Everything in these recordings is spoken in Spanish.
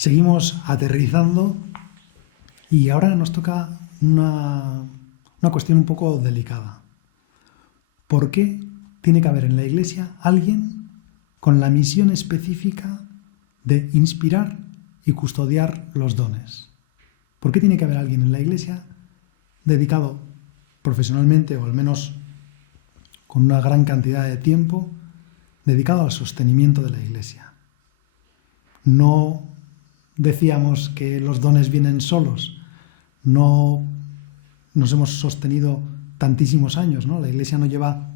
Seguimos aterrizando y ahora nos toca una cuestión un poco delicada. ¿Por qué tiene que haber en la Iglesia alguien con la misión específica de inspirar y custodiar los dones? ¿Por qué tiene que haber alguien en la Iglesia dedicado profesionalmente, o al menos con una gran cantidad de tiempo, dedicado al sostenimiento de la Iglesia? No decíamos que los dones vienen solos, no nos hemos sostenido tantísimos años, ¿no? La Iglesia no lleva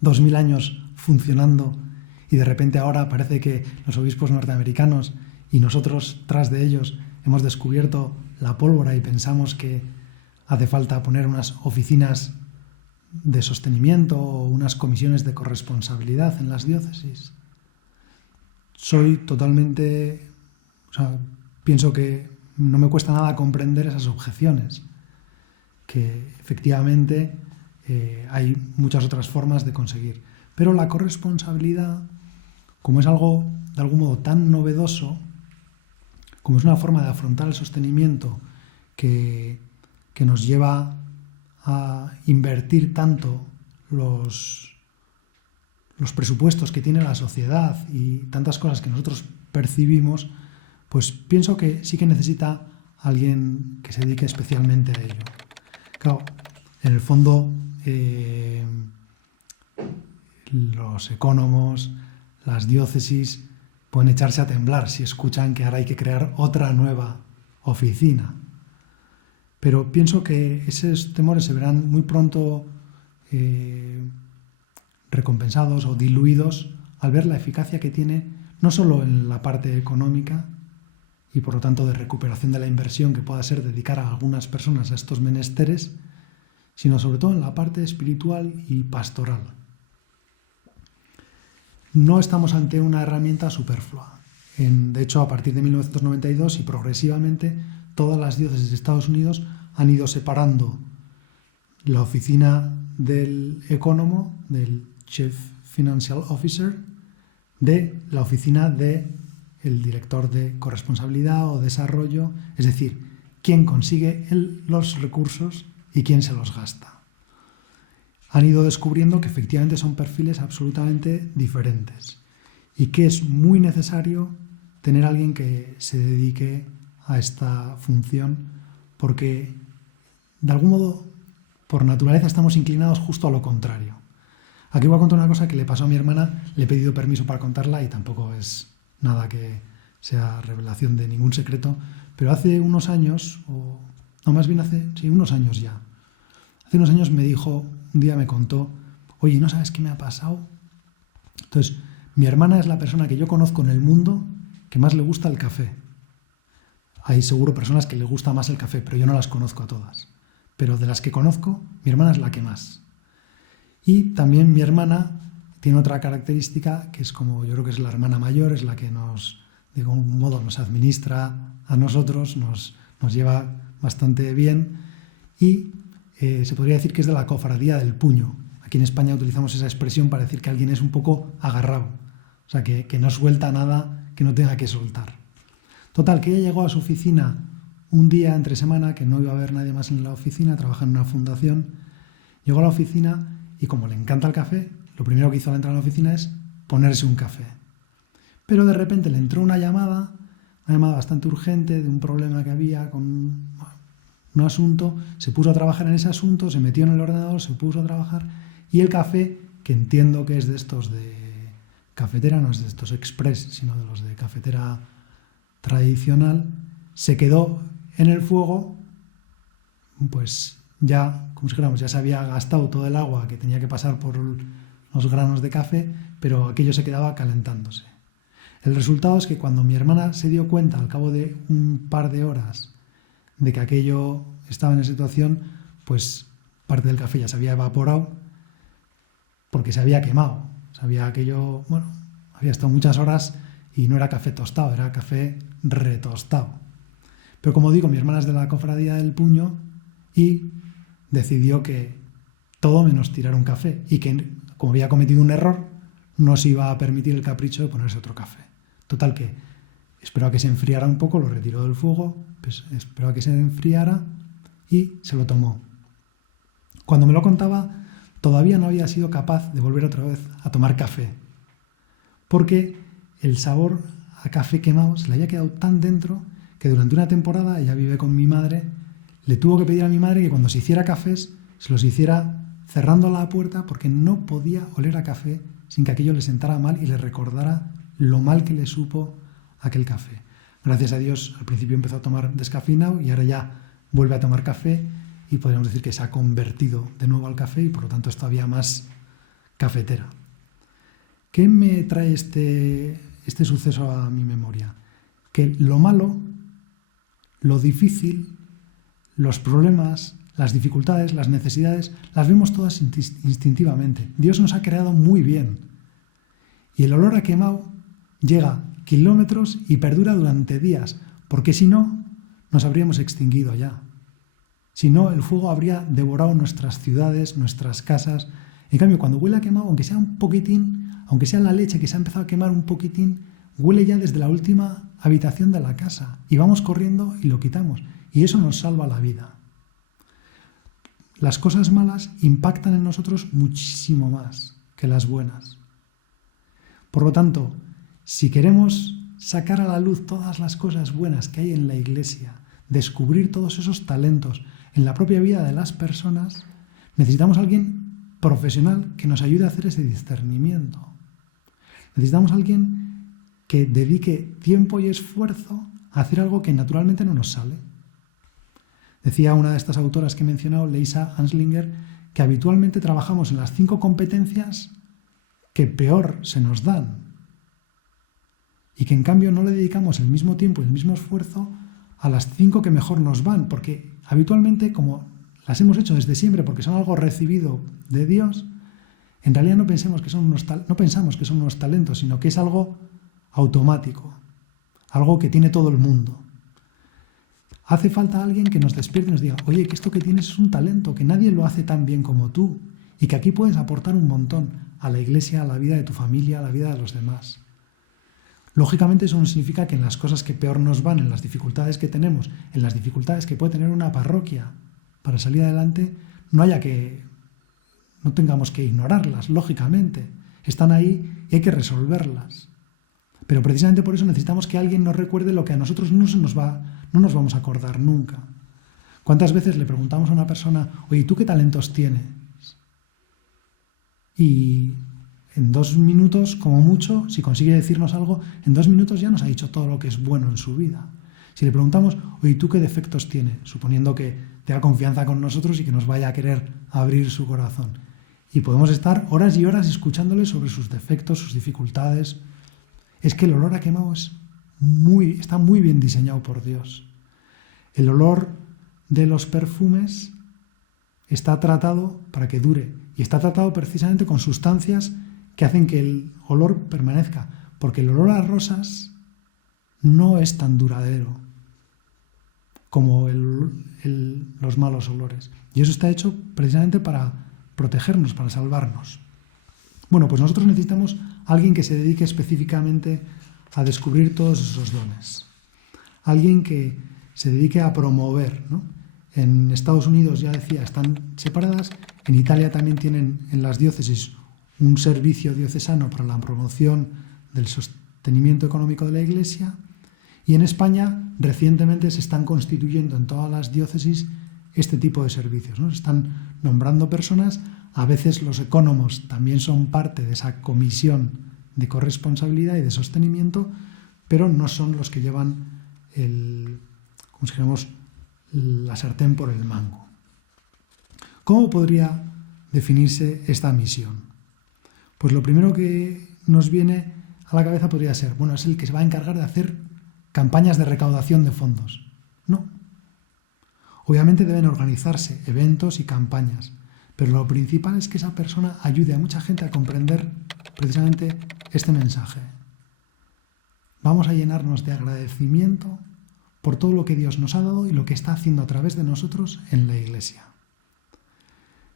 2000 años funcionando y de repente ahora parece que los obispos norteamericanos y nosotros tras de ellos hemos descubierto la pólvora y pensamos que hace falta poner unas oficinas de sostenimiento o unas comisiones de corresponsabilidad en las diócesis. Pienso que no me cuesta nada comprender esas objeciones, que efectivamente hay muchas otras formas de conseguir. Pero la corresponsabilidad, como es algo de algún modo tan novedoso, como es una forma de afrontar el sostenimiento que nos lleva a invertir tanto los presupuestos que tiene la sociedad y tantas cosas que nosotros percibimos, pues pienso que sí que necesita alguien que se dedique especialmente a ello. Claro, en el fondo, los ecónomos, las diócesis pueden echarse a temblar si escuchan que ahora hay que crear otra nueva oficina. Pero pienso que esos temores se verán muy pronto recompensados o diluidos al ver la eficacia que tiene no solo en la parte económica y por lo tanto de recuperación de la inversión que pueda ser dedicar a algunas personas a estos menesteres, sino sobre todo en la parte espiritual y pastoral. No estamos ante una herramienta superflua. De hecho, a partir de 1992 y progresivamente, todas las diócesis de Estados Unidos han ido separando la oficina del ecónomo, del Chief Financial Officer, de la oficina del director de corresponsabilidad o desarrollo, es decir, quién consigue los recursos y quién se los gasta. Han ido descubriendo que efectivamente son perfiles absolutamente diferentes y que es muy necesario tener a alguien que se dedique a esta función, porque de algún modo por naturaleza estamos inclinados justo a lo contrario. Aquí voy a contar una cosa que le pasó a mi hermana, le he pedido permiso para contarla y tampoco es nada que sea revelación de ningún secreto, pero hace unos años, unos años ya, hace unos años me dijo, un día me contó, oye, ¿no sabes qué me ha pasado? Entonces, mi hermana es la persona que yo conozco en el mundo que más le gusta el café. Hay seguro personas que les gusta más el café, pero yo no las conozco a todas. Pero de las que conozco, mi hermana es la que más. Y también mi hermana tiene otra característica que es como, yo creo que es la hermana mayor, es la que de algún modo nos administra a nosotros, nos lleva bastante bien y se podría decir que es de la cofradía del puño. Aquí en España utilizamos esa expresión para decir que alguien es un poco agarrado, o sea, que no suelta nada que no tenga que soltar. Total, que ella llegó a su oficina un día entre semana, que no iba a haber nadie más en la oficina, trabaja en una fundación, llegó a la oficina y como le encanta el café, lo primero que hizo al entrar a la oficina es ponerse un café. Pero de repente le entró una llamada bastante urgente de un problema que había con un asunto, se puso a trabajar en ese asunto, se metió en el ordenador, se puso a trabajar y el café, que entiendo que es de estos de cafetera, no es de estos express, sino de los de cafetera tradicional, se quedó en el fuego, pues ya, como si dijéramos, ya se había gastado todo el agua que tenía que pasar por los granos de café, pero aquello se quedaba calentándose. El resultado es que cuando mi hermana se dio cuenta, al cabo de un par de horas, de que aquello estaba en esa situación, pues parte del café ya se había evaporado porque se había quemado. Había estado muchas horas y no era café tostado, era café retostado. Pero como digo, mi hermana es de la cofradía del puño y decidió que todo menos tirar un café y que, como había cometido un error, no se iba a permitir el capricho de ponerse otro café. Total que Esperó a que se enfriara un poco, lo retiró del fuego, pues esperó a que se enfriara y se lo tomó. Cuando me lo contaba, todavía no había sido capaz de volver otra vez a tomar café, porque el sabor a café quemado se le había quedado tan dentro que durante una temporada, ella vive con mi madre, le tuvo que pedir a mi madre que cuando se hiciera cafés, se los hiciera cerrando la puerta porque no podía oler a café sin que aquello le sentara mal y le recordara lo mal que le supo aquel café. Gracias a Dios, al principio empezó a tomar descafeinado y ahora ya vuelve a tomar café y podríamos decir que se ha convertido de nuevo al café y por lo tanto es todavía más cafetera. ¿Qué me trae este suceso a mi memoria? Que lo malo, lo difícil, los problemas, las dificultades, las necesidades, las vemos todas instintivamente. Dios nos ha creado muy bien. Y el olor a quemado llega kilómetros y perdura durante días, porque si no, nos habríamos extinguido ya. Si no, el fuego habría devorado nuestras ciudades, nuestras casas. En cambio, cuando huele a quemado, aunque sea un poquitín, aunque sea la leche que se ha empezado a quemar un poquitín, huele ya desde la última habitación de la casa. Y vamos corriendo y lo quitamos. Y eso nos salva la vida. Las cosas malas impactan en nosotros muchísimo más que las buenas. Por lo tanto, si queremos sacar a la luz todas las cosas buenas que hay en la Iglesia, descubrir todos esos talentos en la propia vida de las personas, necesitamos a alguien profesional que nos ayude a hacer ese discernimiento. Necesitamos a alguien que dedique tiempo y esfuerzo a hacer algo que naturalmente no nos sale. Decía una de estas autoras que he mencionado, Leisa Anslinger, que habitualmente trabajamos en las 5 competencias que peor se nos dan y que en cambio no le dedicamos el mismo tiempo y el mismo esfuerzo a las 5 que mejor nos van, porque habitualmente, como las hemos hecho desde siempre porque son algo recibido de Dios, en realidad no pensamos que son unos talentos, sino que es algo automático, algo que tiene todo el mundo. Hace falta alguien que nos despierte y nos diga, oye, que esto que tienes es un talento, que nadie lo hace tan bien como tú y que aquí puedes aportar un montón a la Iglesia, a la vida de tu familia, a la vida de los demás. Lógicamente eso no significa que en las cosas que peor nos van, en las dificultades que tenemos, en las dificultades que puede tener una parroquia para salir adelante, no tengamos que ignorarlas, lógicamente. Están ahí y hay que resolverlas. Pero precisamente por eso necesitamos que alguien nos recuerde lo que a nosotros no nos vamos a acordar nunca. ¿Cuántas veces le preguntamos a una persona, oye, ¿tú qué talentos tienes? Y en 2 minutos, como mucho, si consigue decirnos algo, en 2 minutos ya nos ha dicho todo lo que es bueno en su vida. Si le preguntamos, oye, ¿tú qué defectos tienes? Suponiendo que tenga confianza con nosotros y que nos vaya a querer abrir su corazón. Y podemos estar horas y horas escuchándole sobre sus defectos, sus dificultades. Es que el olor a quemado está muy bien diseñado por Dios. El olor de los perfumes está tratado para que dure y está tratado precisamente con sustancias que hacen que el olor permanezca, porque el olor a rosas no es tan duradero como los malos olores. Y eso está hecho precisamente para protegernos, para salvarnos. Bueno, pues nosotros necesitamos a alguien que se dedique específicamente a descubrir todos esos dones. Alguien que se dedique a promover, ¿no? En Estados Unidos, ya decía, están separadas. En Italia también tienen en las diócesis un servicio diocesano para la promoción del sostenimiento económico de la Iglesia. Y en España recientemente se están constituyendo en todas las diócesis este tipo de servicios, ¿no? Se están nombrando personas. A veces los ecónomos también son parte de esa comisión de corresponsabilidad y de sostenimiento, pero no son los que llevan la sartén por el mango. ¿Cómo podría definirse esta misión? Pues lo primero que nos viene a la cabeza podría ser, bueno, es el que se va a encargar de hacer campañas de recaudación de fondos. No. Obviamente deben organizarse eventos y campañas, pero lo principal es que esa persona ayude a mucha gente a comprender precisamente este mensaje. Vamos a llenarnos de agradecimiento por todo lo que Dios nos ha dado y lo que está haciendo a través de nosotros en la Iglesia.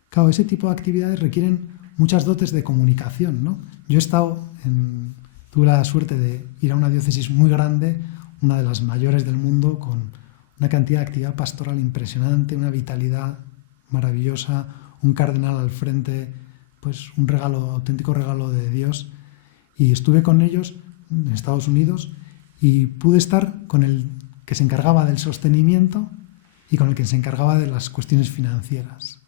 Claro, ese tipo de actividades requieren muchas dotes de comunicación, ¿no? Yo he estado en Tuve la suerte de ir a una diócesis muy grande, una de las mayores del mundo, con una cantidad de actividad pastoral impresionante, una vitalidad maravillosa, un cardenal al frente, pues un regalo, auténtico regalo de Dios. Y estuve con ellos en Estados Unidos y pude estar con el que se encargaba del sostenimiento y con el que se encargaba de las cuestiones financieras.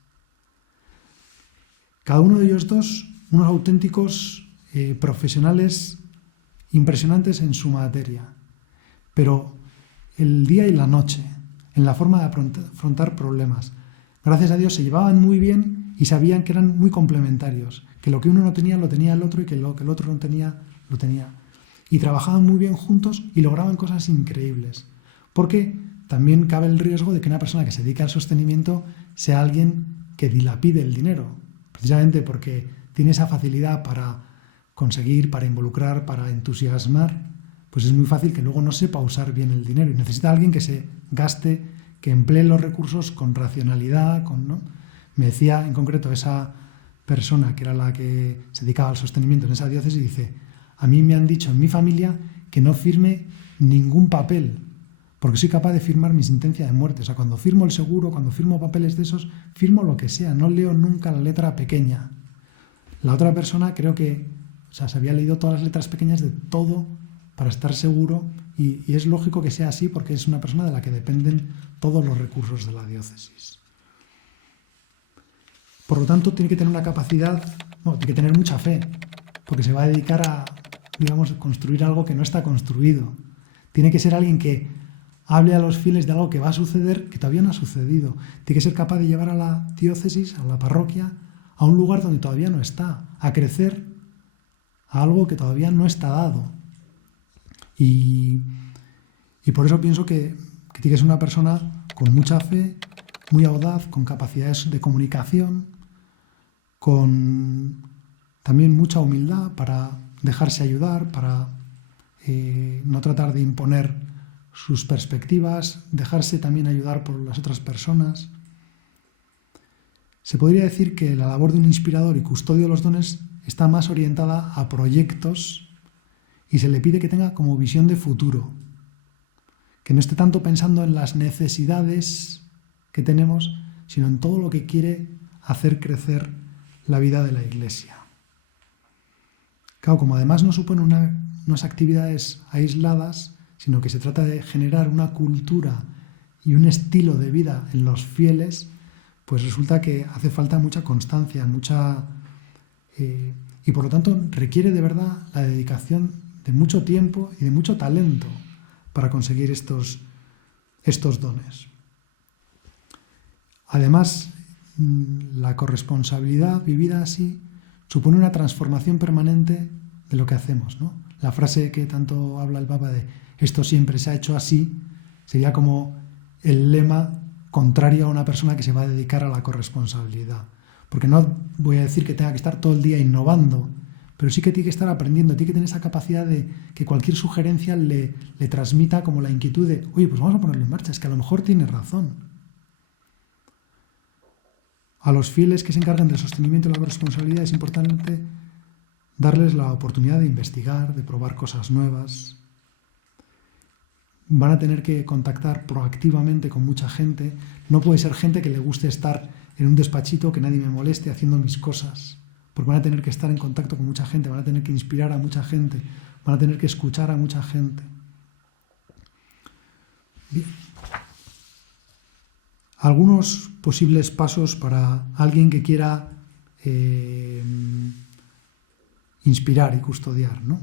Cada uno de ellos dos, unos auténticos profesionales impresionantes en su materia, pero el día y la noche, en la forma de afrontar problemas, gracias a Dios se llevaban muy bien y sabían que eran muy complementarios, que lo que uno no tenía lo tenía el otro y que lo que el otro no tenía lo tenía. Y trabajaban muy bien juntos y lograban cosas increíbles. Porque también cabe el riesgo de que una persona que se dedique al sostenimiento sea alguien que dilapide el dinero, precisamente porque tiene esa facilidad para conseguir, para involucrar, para entusiasmar, pues es muy fácil que luego no sepa usar bien el dinero y necesita a alguien que se gaste, que emplee los recursos con racionalidad, ¿no? Me decía en concreto esa persona que era la que se dedicaba al sostenimiento en esa diócesis, y dice: a mí me han dicho en mi familia que no firme ningún papel, porque soy capaz de firmar mi sentencia de muerte. O sea, cuando firmo el seguro, cuando firmo papeles de esos, firmo lo que sea, no leo nunca la letra pequeña. La otra persona creo que, o sea, se había leído todas las letras pequeñas de todo para estar seguro, y es lógico que sea así porque es una persona de la que dependen todos los recursos de la diócesis. Por lo tanto, tiene que tener una capacidad, tiene que tener mucha fe, porque se va a dedicar a, digamos, construir algo que no está construido. Tiene que ser alguien que hable a los fieles de algo que va a suceder, que todavía no ha sucedido. Tiene que ser capaz de llevar a la diócesis, a la parroquia, a un lugar donde todavía no está, a crecer a algo que todavía no está dado. Y por eso pienso que tiene que ser una persona con mucha fe, muy audaz, con capacidades de comunicación, con también mucha humildad para dejarse ayudar, para no tratar de imponer sus perspectivas, dejarse también ayudar por las otras personas. Se podría decir que la labor de un inspirador y custodio de los dones está más orientada a proyectos y se le pide que tenga como visión de futuro, que no esté tanto pensando en las necesidades que tenemos, sino en todo lo que quiere hacer crecer la vida de la Iglesia. Claro, como además no supone unas actividades aisladas, sino que se trata de generar una cultura y un estilo de vida en los fieles, pues resulta que hace falta mucha constancia, y por lo tanto requiere de verdad la dedicación de mucho tiempo y de mucho talento para conseguir estos dones. Además, la corresponsabilidad vivida así supone una transformación permanente de lo que hacemos, ¿no? La frase que tanto habla el Papa de "esto siempre se ha hecho así" sería como el lema contrario a una persona que se va a dedicar a la corresponsabilidad. Porque no voy a decir que tenga que estar todo el día innovando, pero sí que tiene que estar aprendiendo, tiene que tener esa capacidad de que cualquier sugerencia le transmita como la inquietud de "oye, pues vamos a ponerlo en marcha, es que a lo mejor tiene razón". A los fieles que se encargan del sostenimiento de la corresponsabilidad es importante darles la oportunidad de investigar, de probar cosas nuevas. Van a tener que contactar proactivamente con mucha gente. No puede ser gente que le guste estar en un despachito, que nadie me moleste haciendo mis cosas, porque van a tener que estar en contacto con mucha gente, van a tener que inspirar a mucha gente, van a tener que escuchar a mucha gente. Bien. Algunos posibles pasos para alguien que quiera inspirar y custodiar, ¿no?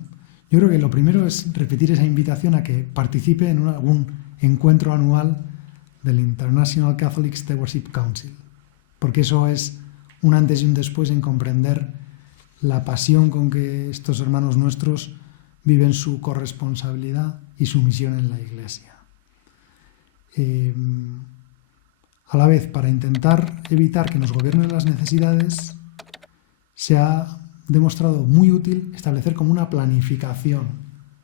Yo creo que lo primero es repetir esa invitación a que participe en algún encuentro anual del International Catholic Stewardship Council, porque eso es un antes y un después en comprender la pasión con que estos hermanos nuestros viven su corresponsabilidad y su misión en la Iglesia. A la vez, para intentar evitar que nos gobiernen las necesidades, se ha demostrado muy útil establecer como una planificación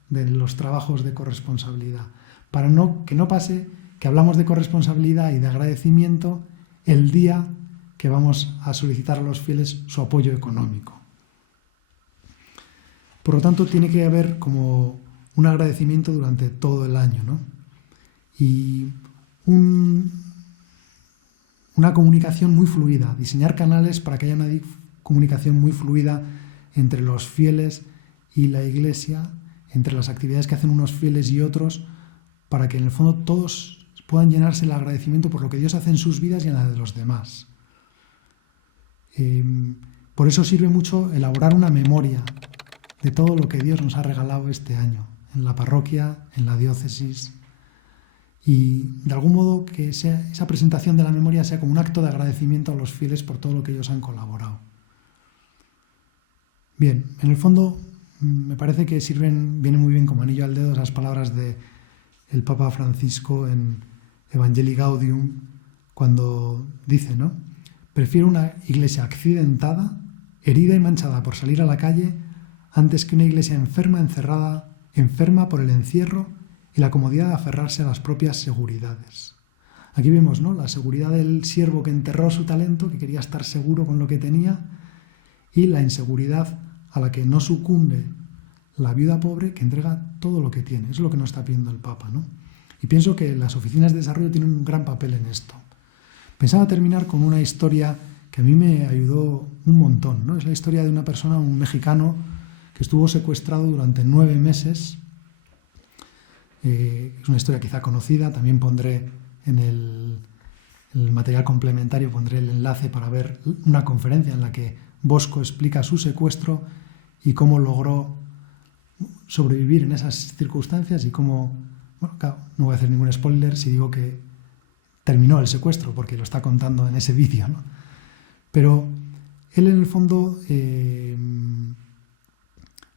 de los trabajos de corresponsabilidad, para que no pase que hablamos de corresponsabilidad y de agradecimiento el día que vamos a solicitar a los fieles su apoyo económico. Por lo tanto, tiene que haber como un agradecimiento durante todo el año, ¿no? Y una comunicación muy fluida, diseñar canales para que haya una comunicación muy fluida entre los fieles y la Iglesia, entre las actividades que hacen unos fieles y otros, para que en el fondo todos puedan llenarse el agradecimiento por lo que Dios hace en sus vidas y en la de los demás. Por eso sirve mucho elaborar una memoria de todo lo que Dios nos ha regalado este año, en la parroquia, en la diócesis, y de algún modo que esa presentación de la memoria sea como un acto de agradecimiento a los fieles por todo lo que ellos han colaborado. Bien, en el fondo me parece que vienen muy bien como anillo al dedo esas palabras del Papa Francisco en Evangelii Gaudium, cuando dice, ¿no? Prefiero una iglesia accidentada, herida y manchada por salir a la calle, antes que una iglesia enferma por el encierro y la comodidad de aferrarse a las propias seguridades. Aquí vemos, ¿no?, la seguridad del siervo que enterró su talento, que quería estar seguro con lo que tenía, y la inseguridad a la que no sucumbe la viuda pobre, que entrega todo lo que tiene. Eso es lo que nos está pidiendo el Papa, ¿no? Y pienso que las oficinas de desarrollo tienen un gran papel en esto. Pensaba terminar con una historia que a mí me ayudó un montón, ¿no? Es la historia de una persona, un mexicano, que estuvo secuestrado durante 9 meses. Es una historia quizá conocida, también pondré en el material complementario, pondré el enlace para ver una conferencia en la que Bosco explica su secuestro y cómo logró sobrevivir en esas circunstancias y cómo, bueno, claro, no voy a hacer ningún spoiler si digo que terminó el secuestro, porque lo está contando en ese vídeo, ¿no? Pero él en el fondo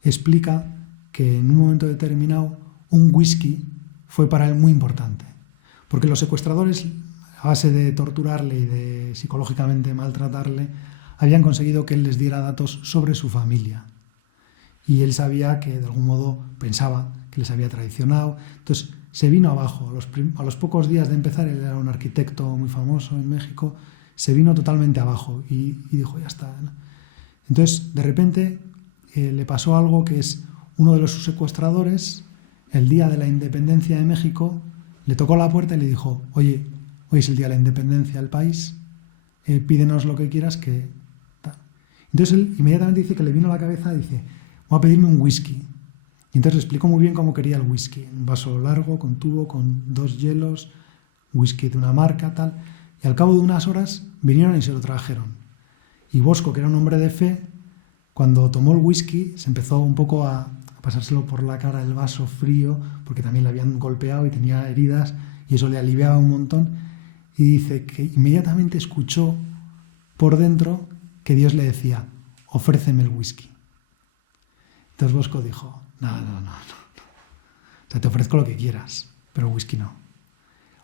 explica que en un momento determinado un whisky fue para él muy importante, porque los secuestradores, a base de torturarle y de psicológicamente maltratarle, habían conseguido que él les diera datos sobre su familia. Y él sabía que de algún modo pensaba que les había traicionado. Entonces se vino abajo. A los pocos días de empezar, él era un arquitecto muy famoso en México, se vino totalmente abajo y dijo, ya está, ¿no? Entonces, de repente, le pasó algo que es uno de sus secuestradores, el día de la independencia de México, le tocó la puerta y le dijo, oye, hoy es el día de la independencia del país, pídenos lo que quieras que... Entonces él inmediatamente dice que le vino a la cabeza y dice, voy a pedirme un whisky. Y entonces le explicó muy bien cómo quería el whisky. Un vaso largo, con tubo, con 2 hielos, whisky de una marca, tal. Y al cabo de unas horas vinieron y se lo trajeron. Y Bosco, que era un hombre de fe, cuando tomó el whisky se empezó un poco a pasárselo por la cara el vaso frío, porque también le habían golpeado y tenía heridas, y eso le aliviaba un montón. Y dice que inmediatamente escuchó por dentro que Dios le decía, ofréceme el whisky. Entonces Bosco dijo, no. O sea, te ofrezco lo que quieras, pero el whisky no.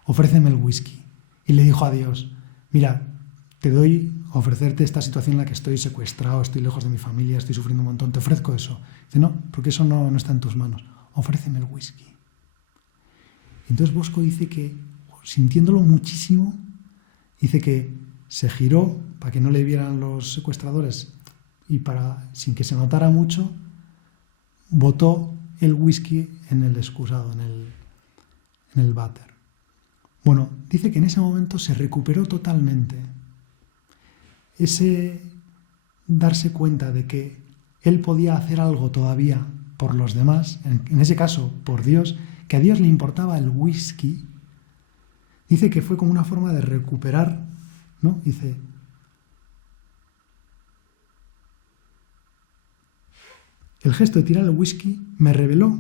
Ofréceme el whisky. Y le dijo a Dios, mira, te doy a ofrecerte esta situación en la que estoy secuestrado, estoy lejos de mi familia, estoy sufriendo un montón, te ofrezco eso. Dice, no, porque eso no está en tus manos. Ofréceme el whisky. Y entonces Bosco dice que, sintiéndolo muchísimo, dice que se giró para que no le vieran los secuestradores y sin que se notara mucho, botó el whisky en el excusado, en el váter. Bueno, dice que en ese momento se recuperó totalmente. Ese darse cuenta de que él podía hacer algo todavía por los demás, en ese caso por Dios, que a Dios le importaba el whisky, dice que fue como una forma de recuperar, ¿no? Dice, el gesto de tirar el whisky me reveló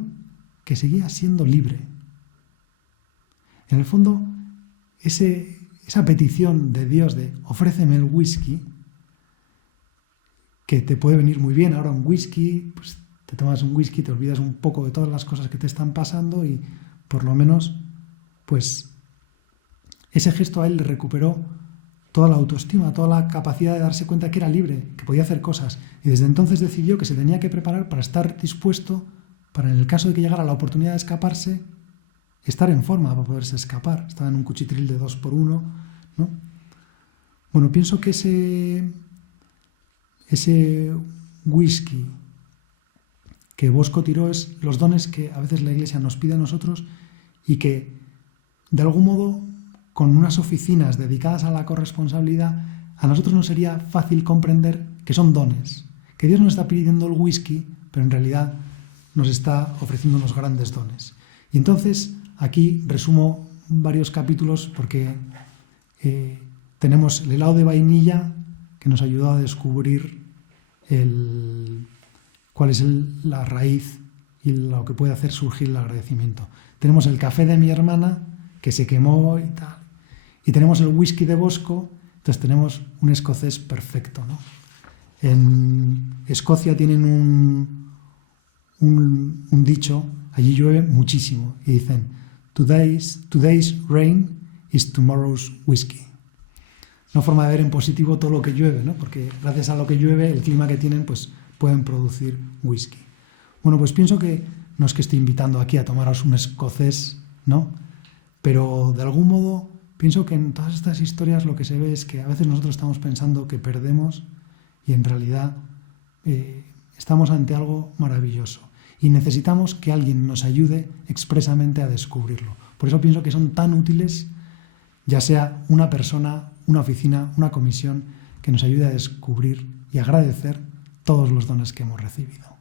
que seguía siendo libre. En el fondo, esa petición de Dios de ofréceme el whisky, que te puede venir muy bien ahora un whisky, pues te tomas un whisky, te olvidas un poco de todas las cosas que te están pasando y por lo menos, pues ese gesto a él le recuperó toda la autoestima, toda la capacidad de darse cuenta que era libre, que podía hacer cosas. Y desde entonces decidió que se tenía que preparar para estar dispuesto, para en el caso de que llegara la oportunidad de escaparse, estar en forma para poderse escapar. Estaba en un cuchitril de 2x1, ¿no? Bueno, pienso que ese whisky que Bosco tiró es los dones que a veces la Iglesia nos pide a nosotros y que, de algún modo, con unas oficinas dedicadas a la corresponsabilidad, a nosotros nos sería fácil comprender que son dones, que Dios nos está pidiendo el whisky, pero en realidad nos está ofreciendo unos grandes dones. Y entonces, aquí resumo varios capítulos porque tenemos el helado de vainilla, que nos ayudó a descubrir cuál es la raíz y lo que puede hacer surgir el agradecimiento. Tenemos el café de mi hermana, que se quemó y tal. Y tenemos el whisky de Bosco, entonces tenemos un escocés perfecto, ¿no? En Escocia tienen un dicho, allí llueve muchísimo, y dicen, today's rain is tomorrow's whisky. Una forma de ver en positivo todo lo que llueve, ¿no? Porque gracias a lo que llueve, el clima que tienen, pues pueden producir whisky. Bueno, pues pienso que no es que estoy invitando aquí a tomaros un escocés, ¿no? Pero de algún modo pienso que en todas estas historias lo que se ve es que a veces nosotros estamos pensando que perdemos y en realidad estamos ante algo maravilloso y necesitamos que alguien nos ayude expresamente a descubrirlo. Por eso pienso que son tan útiles, ya sea una persona, una oficina, una comisión, que nos ayude a descubrir y agradecer todos los dones que hemos recibido.